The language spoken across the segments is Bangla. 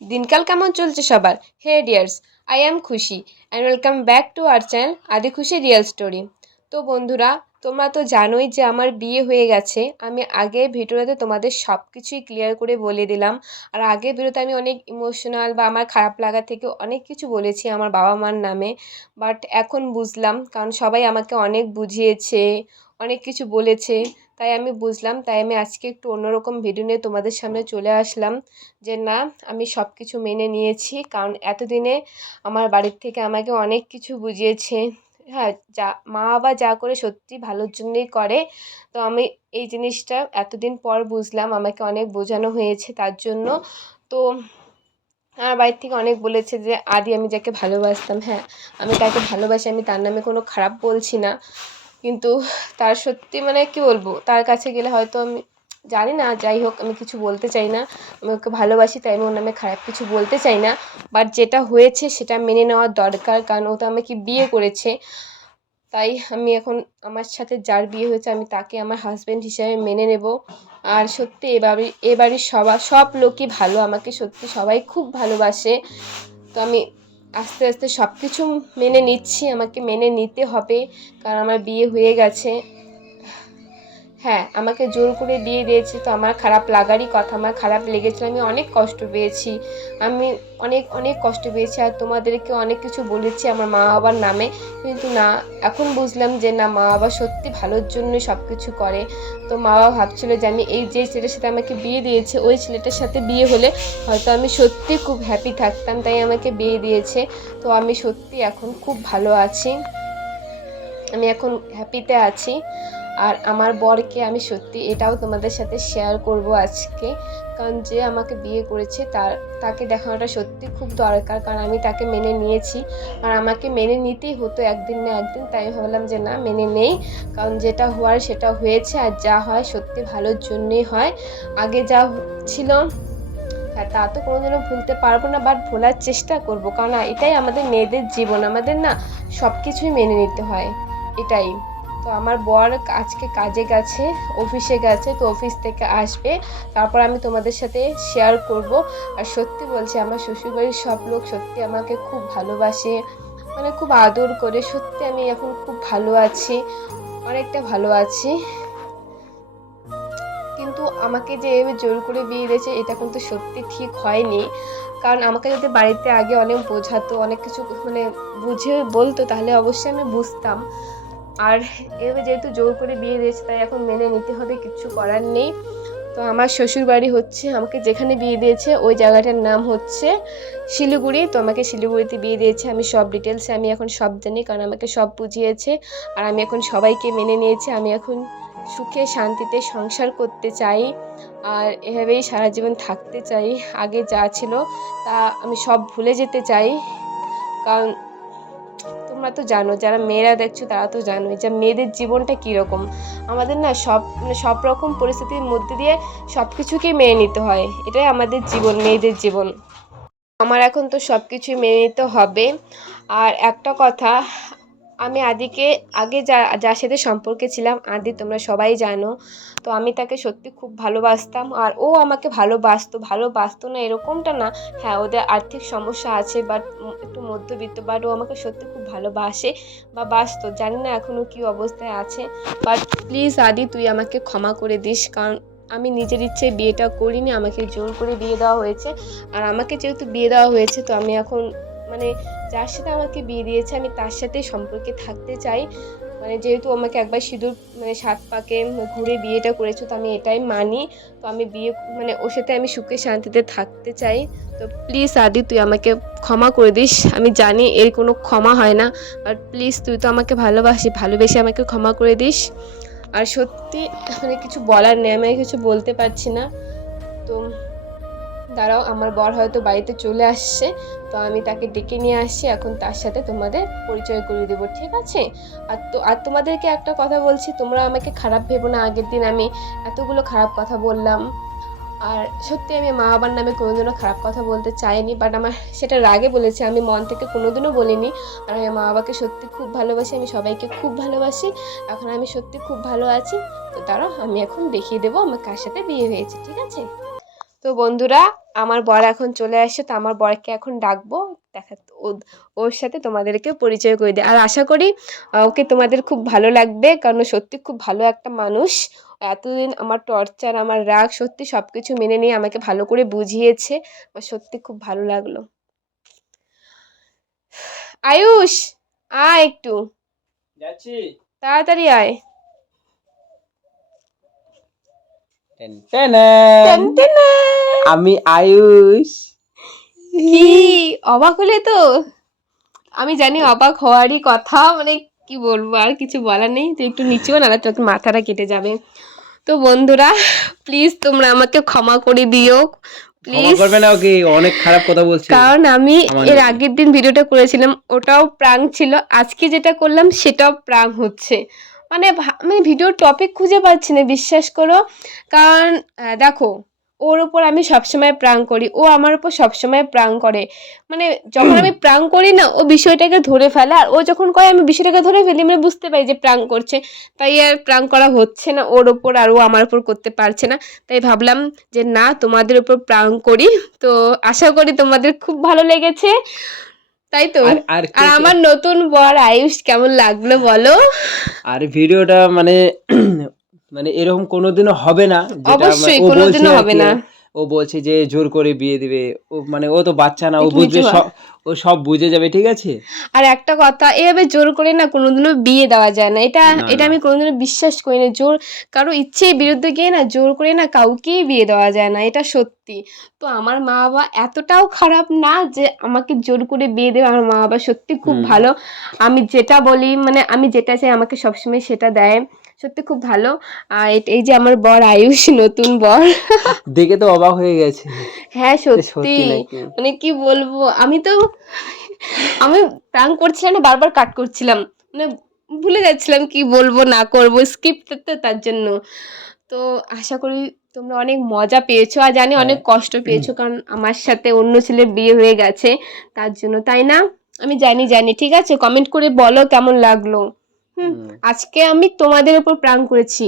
দিনকাল কেমন চলছে সবার? হে ডিয়ার্স, আই অ্যাম খুশি and welcome back to our channel আদি খুশি রিয়েল স্টোরি। তো বন্ধুরা, তোমরা তো জানোই যে আমার বিয়ে হয়ে গেছে। আমি আগের ভিডিওতে তোমাদের সব কিছুই ক্লিয়ার করে বলে দিলাম। আর আগের ভিডিওতে আমি অনেক ইমোশনাল বা আমার খারাপ লাগা থেকে অনেক কিছু বলেছি আমার বাবা মার নামে। বাট এখন বুঝলাম, কারণ সবাই আমাকে অনেক বুঝিয়েছে, অনেক কিছু বলেছে, তাই আমি বুঝলাম। তাই আমি আজকে একটু অন্যরকম ভিডিও নিয়ে তোমাদের সামনে চলে আসলাম যে না, আমি সব কিছু মেনে নিয়েছি। কারণ এতদিনে আমার বাড়ির থেকে আমাকে অনেক কিছু বুঝিয়েছে। হ্যাঁ, যা মা বাবা যা করে সত্যি ভালোর জন্যই করে। তো আমি এই জিনিসটা এতদিন পর বুঝলাম, আমাকে অনেক বোঝানো হয়েছে তার জন্য। তো আমার বাড়ির থেকে অনেক বলেছে যে আদি, আমি যাকে ভালোবাসতাম, হ্যাঁ আমি তাকে ভালোবাসি, আমি তার নামে কোনো খারাপ বলছি না, কিন্তু তার সত্যি মানে কী বলবো, তার কাছে গেলে হয়তো আমি জানি না, যাই হোক আমি কিছু বলতে চাই না। আমি ওকে ভালোবাসি, তাই আমি ওর নামে খারাপ কিছু বলতে চাই না। বাট যেটা হয়েছে সেটা মেনে নেওয়ার দরকার, কারণ ও তো আমাকে বিয়ে করেছে। তাই আমি এখন আমার সাথে যার বিয়ে হয়েছে আমি তাকে আমার হাজব্যান্ড হিসেবে মেনে নেব। আর সত্যি এবাড়ির সব লোকই ভালো, আমাকে সত্যি সবাই খুব ভালোবাসে। তো আমি আস্তে আস্তে সব কিছু মেনে নিচ্ছি, আমাকে মেনে নিতে হবে, কারণ আমার বিয়ে হয়ে গেছে। হ্যাঁ, আমাকে জোর করে বিয়ে দিয়েছে, তো আমার খারাপ লাগারই কথা, আমার খারাপ লেগেছিল, আমি অনেক কষ্ট পেয়েছি, আমি অনেক অনেক কষ্ট পেয়েছি। আর তোমাদেরকে অনেক কিছু বলেছি আমার মা বাবার নামে, কিন্তু না, এখন বুঝলাম যে না, মা বাবা সত্যি ভালোর জন্য সব কিছু করে। তো মা বাবা ভাবছিল যে আমি এই যে ছেলেটার সাথে আমাকে বিয়ে দিয়েছে, ওই ছেলেটার সাথে বিয়ে হলে হয়তো আমি সত্যি খুব হ্যাপি থাকতাম, তাই আমাকে বিয়ে দিয়েছে। তো আমি সত্যি এখন খুব ভালো আছি, আমি এখন হ্যাপিতে আছি। আর আমার বরকে আমি সত্যি এটাও তোমাদের সাথে শেয়ার করব আজকে, কারণ যে আমাকে বিয়ে করেছে তাকে দেখানোটা সত্যি খুব দরকার, কারণ আমি তাকে মেনে নিয়েছি। আর আমাকে মেনে নিতেই হতো একদিন না একদিন, তাই ভাবলাম যে না, মেনে নেই। কারণ যেটা হওয়ার সেটা হয়েছে, আর যা হয় সত্যি ভালোর জন্যই হয়। আগে যা ছিল, হ্যাঁ তা তো কোনোদিনও ভুলতে পারবো না, বাট ভোলার চেষ্টা করব, কারণ এটাই আমাদের মেয়েদের জীবন, আমাদের না সব কিছুই মেনে নিতে হয়, এটাই। তো আমার বর আজকে কাজে গেছে, অফিসে গেছে, তো অফিস থেকে আসবে, তারপর আমি তোমাদের সাথে শেয়ার করব। আর সত্যি বলছি, আমার শ্বশুরবাড়ির সব লোক সত্যি আমাকে খুব ভালোবাসে, মানে খুব আদর করে। সত্যি আমি এখন খুব ভালো আছি, অনেকটা ভালো আছি। কিন্তু আমাকে যে এভাবে জোর করে বিয়ে দিয়েছে, এটা কিন্তু সত্যি ঠিক হয়নি। কারণ আমাকে যদি বাড়িতে আগে অনেক বোঝাতো, অনেক কিছু মানে বুঝিয়ে বলতো, তাহলে অবশ্যই আমি বুঝতাম। আর এভাবে যেহেতু জোর করে বিয়ে দিয়েছে, তাই এখন মেনে নিতে হবে, কিচ্ছু করার নেই। তো আমার শ্বশুরবাড়ি হচ্ছে, আমাকে যেখানে বিয়ে দিয়েছে ওই জায়গাটার নাম হচ্ছে শিলিগুড়ি। তো আমাকে শিলিগুড়িতে বিয়ে দিয়েছে, আমি সব ডিটেলসে আমি এখন সব জানি, কারণ আমাকে সব বুঝিয়েছে। আর আমি এখন সবাইকে মেনে নিয়েছি, আমি এখন সুখে শান্তিতে সংসার করতে চাই, আর এভাবেই সারা জীবন থাকতে চাই। আগে যা ছিল তা আমি সব ভুলে যেতে চাই। কারণ তোমরা তো জানো, যারা মেয়েরা দেখছো তারা তো জানোই যে মেয়েদের জীবনটা কীরকম। আমাদের না সব রকম পরিস্থিতির মধ্যে দিয়ে সব কিছুকেই মেনে নিতে হয়, এটাই আমাদের জীবন, মেয়েদের জীবন। আমার এখন তো সব কিছুই মেনে নিতে হবে। আর একটা কথা, আমি আদিকে আগে যার সাথে সম্পর্কে ছিলাম, আদি তোমরা সবাই জানো, তো আমি তাকে সত্যি খুব ভালোবাসতাম, আর ও আমাকে ভালোবাসতো না এরকমটা না। হ্যাঁ, ওদের আর্থিক সমস্যা আছে, বাট একটু মধ্যবিত্ত, বাট ও আমাকে সত্যি খুব ভালোবাসে বা বাসতো, জানি না এখনও কী অবস্থায় আছে। বাট প্লিজ আদি, তুই আমাকে ক্ষমা করে দিস, কারণ আমি নিজের ইচ্ছে বিয়েটা করিনি, আমাকে জোর করে বিয়ে দেওয়া হয়েছে। আর আমাকে যেহেতু বিয়ে দেওয়া হয়েছে, তো আমি এখন মানে যার সাথে আমাকে বিয়ে দিয়েছে আমি তার সাথেই সম্পর্কে থাকতে চাই। মানে যেহেতু আমাকে একবার সিঁদুর মানে 7 পাকে ঘুরে বিয়েটা করেছো, তো আমি এটাই মানি। তো আমি বিয়ে মানে ওর সাথে আমি সুখে শান্তিতে থাকতে চাই। তো প্লিজ আদি, তুই আমাকে ক্ষমা করে দিস, আমি জানি এর কোনো ক্ষমা হয় না, বাট প্লিজ তুই তো আমাকে ভালোবেসে আমাকে ক্ষমা করে দিস। আর সত্যি মানে কিছু বলার নেই, আমি কিছু বলতে পারছি না। তো দাঁড়াও, আমার বর হয়তো বাড়িতে চলে আসছে, তো আমি তাকে ডেকে নিয়ে আসছি, এখন তার সাথে তোমাদের পরিচয় করিয়ে দেবো, ঠিক আছে? আর তোমাদেরকে একটা কথা বলছি, তোমরা আমাকে খারাপ ভেবো না, আগের দিন আমি এতগুলো খারাপ কথা বললাম। আর সত্যি আমি মা বাবার নামে কোনোদিনও খারাপ কথা বলতে চাইনি, বাট আমার সেটা রাগে বলেছি, আমি মন থেকে কোনোদিনও বলিনি। আর আমি মা বাবাকে সত্যি খুব ভালোবাসি, আমি সবাইকে খুব ভালোবাসি। এখন আমি সত্যি খুব ভালো আছি। তো দাঁড়াও, আমি এখন দেখিয়ে দেবো আমার কার সাথে বিয়ে হয়েছে, ঠিক আছে? তো বন্ধুরা আমার বর এখন চলে আসছে, তো আমার বরকে এখন ডাকবো, দেখা ওর সাথে তোমাদেরকে পরিচয় করে দিই। আর আশা করি ওকে তোমাদের খুব ভালো লাগবে, কারণ সত্যি খুব ভালো একটা মানুষ। এতদিন আমার টর্চার, আমার রাগ, সত্যি সব কিছু মেনে নিয়ে আমাকে ভালো করে বুঝিয়েছে। আমার সত্যি খুব ভালো লাগলো। আয়ুষ, আয় একটু, যাচ্ছি। তাড়াতাড়ি আয়। আমি আয়ুষ। কি অবাক হলে তো? আমি জানি অবাক হওয়ারই কথা, মানে কি বলবো, আর কিছু বলার নেই। তো একটু নিচেও না, তো মাথাটা কেটে যাবে। তো বন্ধুরা প্লিজ তোমরা আমাকে ক্ষমা করে দিও, ক্ষমা প্লিজ। করবে না, ওকে অনেক খারাপ কথা বলছে। কারণ আমি এর আগের দিন ভিডিওটা করেছিলাম, ওটাও প্রাঙ্ক ছিল। আজকে যেটা করলাম সেটাও প্রাঙ্ক হচ্ছে। মানে আমি ভিডিওর টপিক খুঁজে পাচ্ছি না, বিশ্বাস করো। কারণ দেখো, ওর ওপর আমি সবসময় প্রাঙ্ক করি, ও আমার উপর সবসময় প্রাঙ্ক করে। মানে যখন আমি প্রাঙ্ক করি না, ও বিষয়টাকে ধরে ফেলে, আর ও যখন করে আমি বিষয়টাকে ধরে ফেলি, মানে বুঝতে পারি যে প্রাঙ্ক করছে। তাই আর প্রাঙ্ক করা হচ্ছে না ওর ওপর, আর ও আমার উপর করতে পারছে না। তাই ভাবলাম যে না, তোমাদের উপর প্রাঙ্ক করি। তো আশা করি তোমাদের খুব ভালো লেগেছে, তাই তো? আর আমার নতুন বর আয়ুষ কেমন লাগলো বলো? আর ভিডিওটা মানে মানে এরকম কোনোদিনও হবে না, যেটা অবশ্যই ও বলছে কোনোদিনও আর হবে কি। না। ও বলছে যে জোর করে বিয়ে দিবে, ও মানে ও তো বাচ্চা না, ও একটু বুঝবে নিচু হ। সব, ও সব বুঝে যাবে, ঠিক আছে। আর একটা কথা, এভাবে জোর করে না কোনোদিনও বিয়ে দেওয়া যায় না, এটা না এটা না, আমি কোনোদিনও বিশ্বাস করি না। জোর কারো ইচ্ছের বিরুদ্ধে গিয়ে না জোর করে না কাউকেই বিয়ে দেওয়া যায় না, এটা সত্যি। তো আমার মা বাবা এতটাও খারাপ না যে আমাকে জোর করে বিয়ে দেবে। আমার মা বাবা সত্যি খুব ভালো। আমি যেটা বলি, মানে আমি যেটা চাই আমাকে সবসময় সেটা দেয়, সত্যি খুব ভালো। আর এই যে আমার বর আয়ুষ, নতুন বর, দেখে তো অবাক হয়ে গেছে। হ্যাঁ সত্যি। সত্যি নাকি? মানে কি বলবো, আমি প্রাঙ্ক করছিলাম না, বারবার কাট করছিলাম, মানে ভুলে যাচ্ছিলাম কি বলবো না করবো, স্কিপ করতে, তার জন্য। তো আশা করি তোমরা অনেক মজা পেয়েছো, আর জানি অনেক কষ্ট পেয়েছো, কারণ আমার সাথে অন্য ছেলের বিয়ে হয়ে গেছে, তার জন্য, তাই না? আমি জানি, ঠিক আছে, কমেন্ট করে বলো কেমন লাগলো। আজকে আমি তোমাদের উপর প্রাঙ্ক করেছি,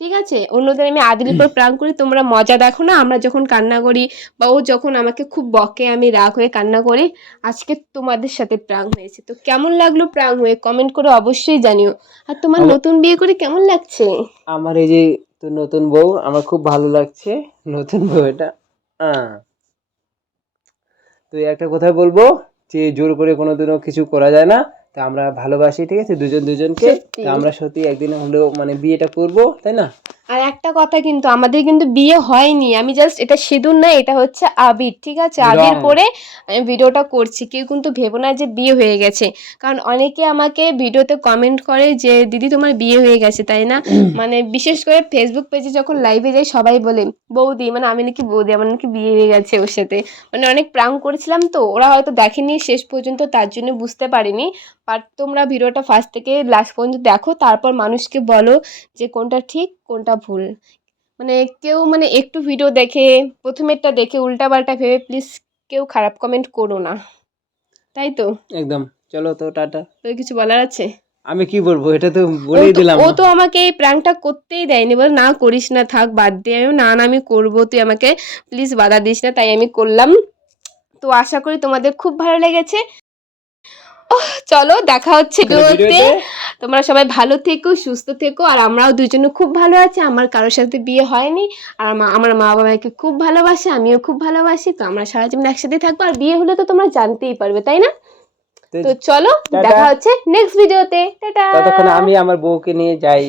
ঠিক আছে? অন্যদের আমি আদির উপর প্রাঙ্ক করি, তোমরা মজা দেখো না আমরা যখন কান্না করি, বা ও যখন আমাকে খুব বকে, আমি রাগ হয়ে কান্না করি। আজকে তোমাদের সাথে প্রাঙ্ক হয়েছে, তো কেমন লাগলো প্রাঙ্ক হয়ে কমেন্ট করে অবশ্যই জানিও। আর তোমার নতুন বিয়ে করে কেমন লাগছে? আমার এই যে তো নতুন বউ, আমার খুব ভালো লাগছে নতুন বউ এটা। তো একটা কথা বলবো, যে জোর করে কোনোদিনও কিছু করা যায় না। তা আমরা ভালোবাসি, ঠিক আছে, দুজন দুজনকে। তা আমরা সত্যি একদিন হলেও মানে বিয়েটা করব, তাই না? আর একটা কথা, কিন্তু আমাদের কিন্তু বিয়ে হয়নি, আমি জাস্ট, এটা সিঁদুর না, এটা হচ্ছে আবির, ঠিক আছে? আবির পরে আমি ভিডিওটা করছি, কেউ কিন্তু ভেবো না যে বিয়ে হয়ে গেছে। কারণ অনেকে আমাকে ভিডিওতে কমেন্ট করে যে দিদি তোমার বিয়ে হয়ে গেছে, তাই না? মানে বিশেষ করে ফেসবুক পেজে যখন লাইভে যাই সবাই বলে বৌদি, মানে আমি নাকি বৌদি, আমার নাকি বিয়ে হয়ে গেছে ওর সাথে। মানে অনেক প্রাঙ্ক করেছিলাম, তো ওরা হয়তো দেখেনি শেষ পর্যন্ত, তার জন্য বুঝতে পারিনি। বাট তোমরা ভিডিওটা ফার্স্ট থেকে লাস্ট পর্যন্ত দেখো, তারপর মানুষকে বলো যে কোনটা ঠিক কোনটা ভুল। মানে কেউ মানে একটু ভিডিও দেখে, প্রথমেরটা দেখে উল্টাপাল্টা ভেবে প্লিজ কেউ খারাপ কমেন্ট করো না, তাই তো? একদম। চলো তো, টাটা। তোর কিছু বলার আছে? আমি কি বলবো, এটা তো বলেই দিলাম। ও তো আমাকে এই প্র্যাঙ্কটা করতেই দেয়নি, বল না করিস না, থাক বাদ দে। আমি না আমি করবো, তুই আমাকে প্লিজ বাধা দিস না, তাই আমি করলাম। তো আশা করি তোমাদের খুব ভালো লেগেছে। চলো দেখা হচ্ছে ভিডিওতে। তোমরা সবাই ভালো থেকো, সুস্থ থেকো, আর আমরাও দুজনে খুব ভালো আছি। আমার কারোর সাথে বিয়ে হয়নি, আর আমার মা বাবাকে খুব ভালোবাসে, আমিও খুব ভালোবাসি। তো আমরা সারা জীবন একসাথে থাকবো, আর বিয়ে হলে তো তোমরা জানতেই পারবে, তাই না? তো চলো দেখা হচ্ছে নেক্সট ভিডিওতে, টাটা। ততক্ষণ আমি আমার বউকে নিয়ে যাই।